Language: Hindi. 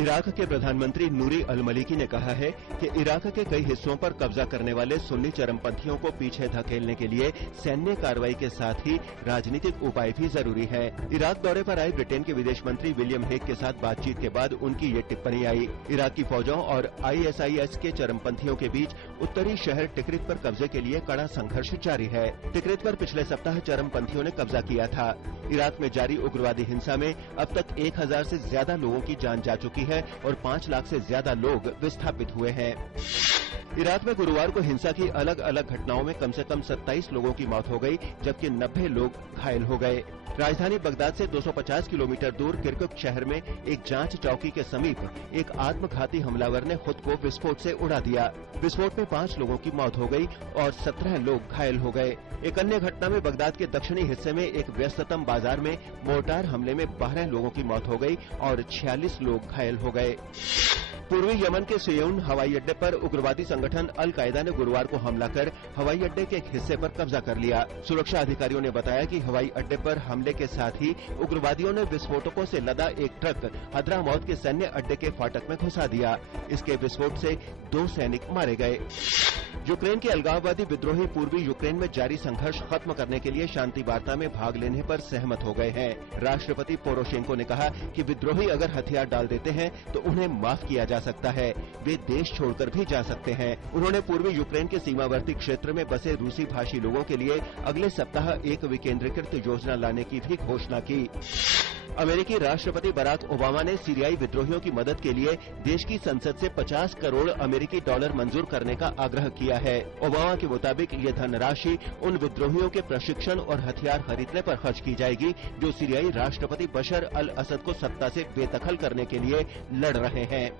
इराक के प्रधानमंत्री नूरी अल मलिकी ने कहा है कि इराक के कई हिस्सों पर कब्जा करने वाले सुन्नी चरमपंथियों को पीछे धकेलने के लिए सैन्य कार्रवाई के साथ ही राजनीतिक उपाय भी जरूरी है। इराक दौरे पर आए ब्रिटेन के विदेश मंत्री विलियम हेग के साथ बातचीत के बाद उनकी ये टिप्पणी आई। इराक की फौजों और ISIS के चरमपंथियों के बीच उत्तरी शहर टिक्रित पर कब्जे के लिए कड़ा संघर्ष जारी है। टिक्रित पर पिछले सप्ताह चरमपंथियों ने कब्जा किया था। इराक में जारी उग्रवादी हिंसा में अब तक 1000 से ज्यादा लोगों की जान जा चुकी है और 5 लाख से ज्यादा लोग विस्थापित हुए हैं। इराक में गुरुवार को हिंसा की अलग अलग घटनाओं में कम से कम 27 लोगों की मौत हो गई, जबकि 90 लोग घायल हो गए। राजधानी बगदाद से 250 किलोमीटर दूर किरकुक शहर में एक जांच चौकी के समीप एक आत्मघाती हमलावर ने खुद को विस्फोट से उड़ा दिया। विस्फोट में 5 लोगों की मौत हो गई और 17 लोग घायल हो गए। एक अन्य घटना में बगदाद के दक्षिणी हिस्से में एक व्यस्ततम बाजार में मोर्टार हमले में 12 लोगों की मौत हो गई और 46 लोग घायल हो गए। पूर्वी यमन के सेयून हवाई अड्डे पर उग्रवादी संगठन अल कायदा ने गुरुवार को हमला कर हवाई अड्डे के एक हिस्से पर कब्जा कर लिया। सुरक्षा अधिकारियों ने बताया कि हवाई अड्डे पर हमले के साथ ही उग्रवादियों ने विस्फोटकों से लदा एक ट्रक हद्रामौत के सैन्य अड्डे के फाटक में घुसा दिया। इसके विस्फोट से 2 सैनिक मारे गए। यूक्रेन के अलगाववादी विद्रोही पूर्वी यूक्रेन में जारी संघर्ष खत्म करने के लिए शांति वार्ता में भाग लेने पर सहमत हो गए हैं। राष्ट्रपति पोरोशेंको ने कहा कि विद्रोही अगर हथियार डाल देते हैं तो उन्हें माफ किया जा सकता है, वे देश छोड़कर भी जा सकते हैं। उन्होंने पूर्वी यूक्रेन के सीमावर्ती क्षेत्र में बसे रूसी भाषी लोगों के लिए अगले सप्ताह एक विकेंद्रीकृत योजना लाने की भी घोषणा की। अमेरिकी राष्ट्रपति बराक ओबामा ने सीरियाई विद्रोहियों की मदद के लिए देश की संसद से 50 करोड़ अमेरिकी डॉलर मंजूर करने का आग्रह किया है। ओबामा के मुताबिक ये धनराशि उन विद्रोहियों के प्रशिक्षण और हथियार खरीदने पर खर्च की जाएगी जो सीरियाई राष्ट्रपति बशर अल असद को सत्ता से बेदखल करने के लिए लड़ रहे हैं।